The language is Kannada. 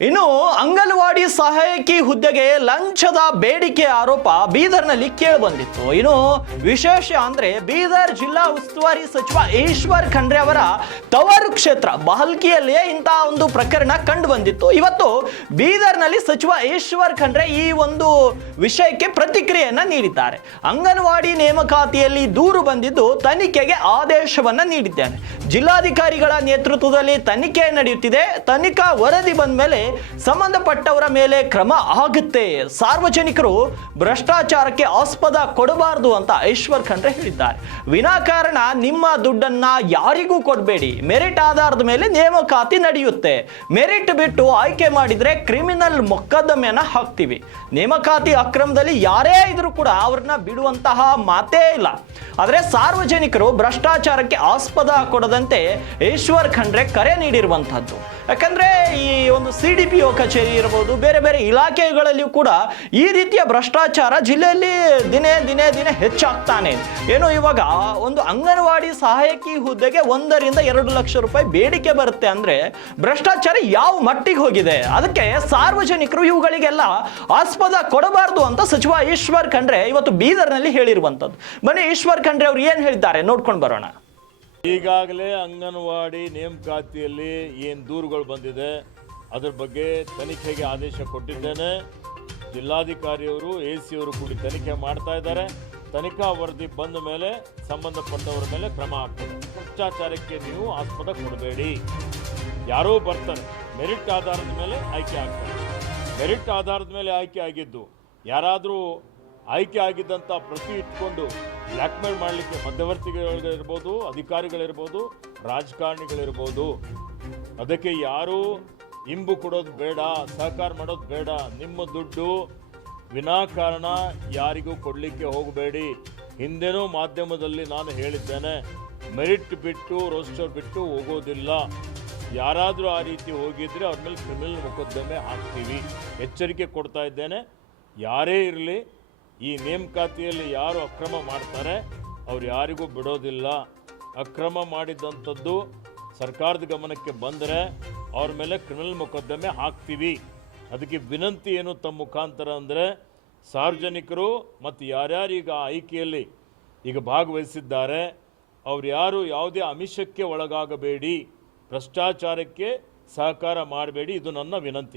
ಇನ್ನು ಅಂಗನವಾಡಿ ಸಹಾಯಕಿ ಹುದ್ದೆಗೆ ಲಂಚದ ಬೇಡಿಕೆ ಆರೋಪ ಬೀದರ್ನಲ್ಲಿ ಕೇಳಿಬಂದಿತ್ತು. ಇನ್ನು ವಿಶೇಷ ಅಂದ್ರೆ ಬೀದರ್ ಜಿಲ್ಲಾ ಉಸ್ತುವಾರಿ ಸಚಿವ ಈಶ್ವರ್ ಖಂಡ್ರೆ ಅವರ ತವರು ಕ್ಷೇತ್ರ ಬಹಲ್ಕಿಯಲ್ಲಿಯೇ ಇಂತಹ ಒಂದು ಪ್ರಕರಣ ಕಂಡು ಬಂದಿತ್ತು ಇವತ್ತು ಬೀದರ್ನಲ್ಲಿ ಸಚಿವ ಈಶ್ವರ್ ಖಂಡ್ರೆ ಈ ಒಂದು ವಿಷಯಕ್ಕೆ ಪ್ರತಿಕ್ರಿಯೆಯನ್ನ ನೀಡಿದ್ದಾರೆ. ಅಂಗನವಾಡಿ ನೇಮಕಾತಿಯಲ್ಲಿ ದೂರು ಬಂದಿದ್ದು ತನಿಖೆಗೆ ಆದೇಶವನ್ನ ನೀಡಿದ್ದೇನೆ. ಜಿಲ್ಲಾಧಿಕಾರಿಗಳ ನೇತೃತ್ವದಲ್ಲಿ ತನಿಖೆ ನಡೆಯುತ್ತಿದೆ. ತನಿಖಾ ವರದಿ ಬಂದ ಮೇಲೆ ಸಂಬಂಧಪಟ್ಟವರ ಮೇಲೆ ಕ್ರಮ ಆಗುತ್ತೆ. ಸಾರ್ವಜನಿಕರು ಭ್ರಷ್ಟಾಚಾರಕ್ಕೆ ಆಸ್ಪದ ಕೊಡಬಾರದು ಅಂತ ಈಶ್ವರ್ ಖಂಡ್ರೆ ಹೇಳಿದ್ದಾರೆ. ವಿನಾಕಾರಣ ನಿಮ್ಮ ದುಡ್ಡನ್ನ ಯಾರಿಗೂ ಕೊಡಬೇಡಿ. ಮೆರಿಟ್ ಆಧಾರದ ಮೇಲೆ ನೇಮಕಾತಿ ನಡೆಯುತ್ತೆ. ಮೆರಿಟ್ ಬಿಟ್ಟು ಆಯ್ಕೆ ಮಾಡಿದ್ರೆ ಕ್ರಿಮಿನಲ್ ಮೊಕದ್ದಮೆಯನ್ನ ಹಾಕ್ತೀವಿ. ನೇಮಕಾತಿ ಅಕ್ರಮದಲ್ಲಿ ಯಾರೇ ಇದ್ರು ಕೂಡ ಅವ್ರನ್ನ ಬಿಡುವಂತಹ ಮಾತೇ ಇಲ್ಲ. ಆದರೆ ಸಾರ್ವಜನಿಕರು ಭ್ರಷ್ಟಾಚಾರಕ್ಕೆ ಆಸ್ಪದ ಕೊಡದಂತೆ ಈಶ್ವರ್ ಖಂಡ್ರೆ ಕರೆ ನೀಡಿರುವಂತಹದ್ದು. ಯಾಕಂದ್ರೆ ಈ ಒಂದು ಸಿ ಡಿ ಪಿ ಒ ಕಚೇರಿ ಇರಬಹುದು ಬೇರೆ ಬೇರೆ ಇಲಾಖೆಗಳಲ್ಲಿಯೂ ಕೂಡ ಈ ರೀತಿಯ ಭ್ರಷ್ಟಾಚಾರ ಜಿಲ್ಲೆಯಲ್ಲಿ ದಿನೇ ದಿನೇ ದಿನೇ ಹೆಚ್ಚಾಗ್ತಾನೆ. ಏನು ಇವಾಗ ಒಂದು ಅಂಗನವಾಡಿ ಸಹಾಯಕಿ ಹುದ್ದೆಗೆ ಒಂದರಿಂದ ಎರಡು ಲಕ್ಷ ರೂಪಾಯಿ ಬೇಡಿಕೆ ಬರುತ್ತೆ ಅಂದ್ರೆ ಭ್ರಷ್ಟಾಚಾರ ಯಾವ ಮಟ್ಟಿಗೆ ಹೋಗಿದೆ? ಅದಕ್ಕೆ ಸಾರ್ವಜನಿಕರು ಇವುಗಳಿಗೆಲ್ಲ ಆಸ್ಪದ ಕೊಡಬಾರದು ಅಂತ ಸಚಿವ ಈಶ್ವರ್ ಖಂಡ್ರೆ ಇವತ್ತು ಬೀದರ್ನಲ್ಲಿ ಹೇಳಿರುವಂಥದ್ದು. ಬನ್ನಿ ಈಶ್ವರ್ ಖಂಡ್ರೆ ಅವ್ರು ಏನು ಹೇಳಿದ್ದಾರೆ? ನೋಡ್ಕೊಂಡು ಬರೋಣ. ಈಗಾಗಲೇ ಅಂಗನವಾಡಿ ನೇಮಕಾತಿಯಲ್ಲಿ ಏನು ದೂರುಗಳು ಬಂದಿದೆ? ಅದ್ರ ಬಗ್ಗೆ ತನಿಖೆಗೆ ಆದೇಶ ಕೊಟ್ಟಿದ್ದೇನೆ. ಜಿಲ್ಲಾಧಿಕಾರಿಯವರು ಎ ಸಿ ಅವರು ಕೂಡಿ ತನಿಖೆ ಮಾಡ್ತಾ ಇದ್ದಾರೆ. ತನಿಖಾ ವರದಿ ಬಂದ ಮೇಲೆ, ಸಂಬಂಧಪಟ್ಟವರ ಮೇಲೆ ಕ್ರಮ ಆಗ್ತದೆ ಭ್ರಷ್ಟಾಚಾರಕ್ಕೆ ನೀವು ಆಸ್ಪದ ಕೊಡಬೇಡಿ. ಯಾರೋ ಬರ್ತಾರೆ. ಮೆರಿಟ್ ಆಧಾರದ ಮೇಲೆ ಆಯ್ಕೆ ಆಗ್ತಾರೆ. ಮೆರಿಟ್ ಆಧಾರದ ಮೇಲೆ ಆಯ್ಕೆ ಆಗಿದ್ದು, ಯಾರಾದರೂ ಆಯ್ಕೆ ಆಗಿದ್ದಂಥ ಪ್ರತಿ ಇಟ್ಕೊಂಡು ಬ್ಲ್ಯಾಕ್ಮೇಲ್ ಮಾಡಲಿಕ್ಕೆ ಮಧ್ಯವರ್ತಿಗಳಿರ್ಬೋದು, ಅಧಿಕಾರಿಗಳಿರ್ಬೋದು, ರಾಜಕಾರಣಿಗಳಿರ್ಬೋದು. ಅದಕ್ಕೆ ಯಾರು ಇಂಬು ಕೊಡೋದು ಬೇಡ, ಸಹಕಾರ ಮಾಡೋದು ಬೇಡ. ನಿಮ್ಮ ದುಡ್ಡು ವಿನಾಕಾರಣ ಯಾರಿಗೂ ಕೊಡಲಿಕ್ಕೆ ಹೋಗಬೇಡಿ. ಹಿಂದೆನೂ ಮಾಧ್ಯಮದಲ್ಲಿ ನಾನು ಹೇಳಿದ್ದೇನೆ, ಮೆರಿಟ್ ಬಿಟ್ಟು, ರೋಸ್ಟರ್ ಬಿಟ್ಟು ಹೋಗೋದಿಲ್ಲ. ಯಾರಾದರೂ ಆ ರೀತಿ ಹೋಗಿದ್ದರೆ ಅವ್ರ ಮೇಲೆ ಕ್ರಿಮಿನಲ್ ಮೊಕದ್ದಮೆ ಹಾಕ್ತೀವಿ. ಎಚ್ಚರಿಕೆ ಕೊಡ್ತಾ ಇದ್ದೇನೆ. ಯಾರೇ ಇರಲಿ, ಈ ನೇಮಕಾತಿಯಲ್ಲಿ ಯಾರು ಅಕ್ರಮ ಮಾಡ್ತಾರೆ, ಅವ್ರು ಯಾರಿಗೂ ಬಿಡೋದಿಲ್ಲ. ಅಕ್ರಮ ಮಾಡಿದಂಥದ್ದು ಸರ್ಕಾರದ ಗಮನಕ್ಕೆ ಬಂದರೆ ಅವ್ರ ಮೇಲೆ ಕ್ರಿಮಿನಲ್ ಮೊಕದ್ದಮೆ ಹಾಕ್ತೀವಿ. ಅದಕ್ಕೆ ವಿನಂತಿ ಏನು ತಮ್ಮ ಮುಖಾಂತರ ಅಂದರೆ ಸಾರ್ವಜನಿಕರು ಮತ್ತು ಯಾರ್ಯಾರು ಈಗ ಆಯ್ಕೆಯಲ್ಲಿ ಈಗ ಭಾಗವಹಿಸಿದ್ದಾರೆ, ಅವ್ರು ಯಾರು ಯಾವುದೇ ಅಮಿಷಕ್ಕೆ ಒಳಗಾಗಬೇಡಿ, ಭ್ರಷ್ಟಾಚಾರಕ್ಕೆ ಸಹಕಾರ ಮಾಡಬೇಡಿ, ಇದು ನನ್ನ ವಿನಂತಿ.